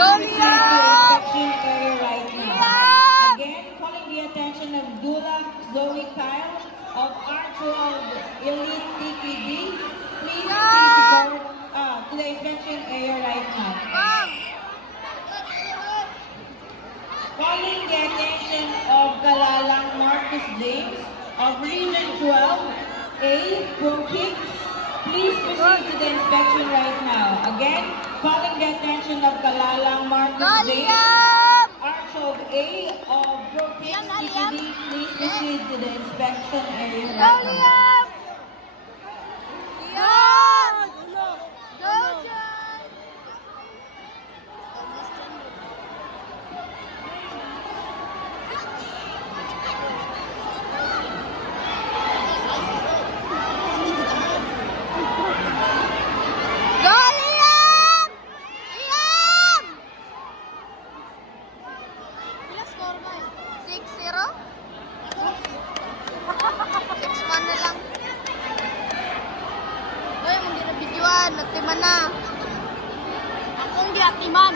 proceed to Liam! inspection area right now. Liam! Again, calling the attention of Dula Zoe Kyle of R12 Elite TPD. Please proceed to the inspection area right now. Ma'am! Calling the attention of Kalalang Marcus James of Region 12A Pro Kicks. Please proceed to the inspection right now. Again, calling the attention of Kalalang Marcus Go, James, Liam! R12A of Pro Kicks Liam na, Liam. TPD. Please proceed to the inspection area Go, right now. Liam! Liam! Go, John! Go, Liam! Liam! Ilang score ba yun? 6-0? 6-1 na lang. Uy, hindi na videoan. Nagtiman na. Akong di atiman.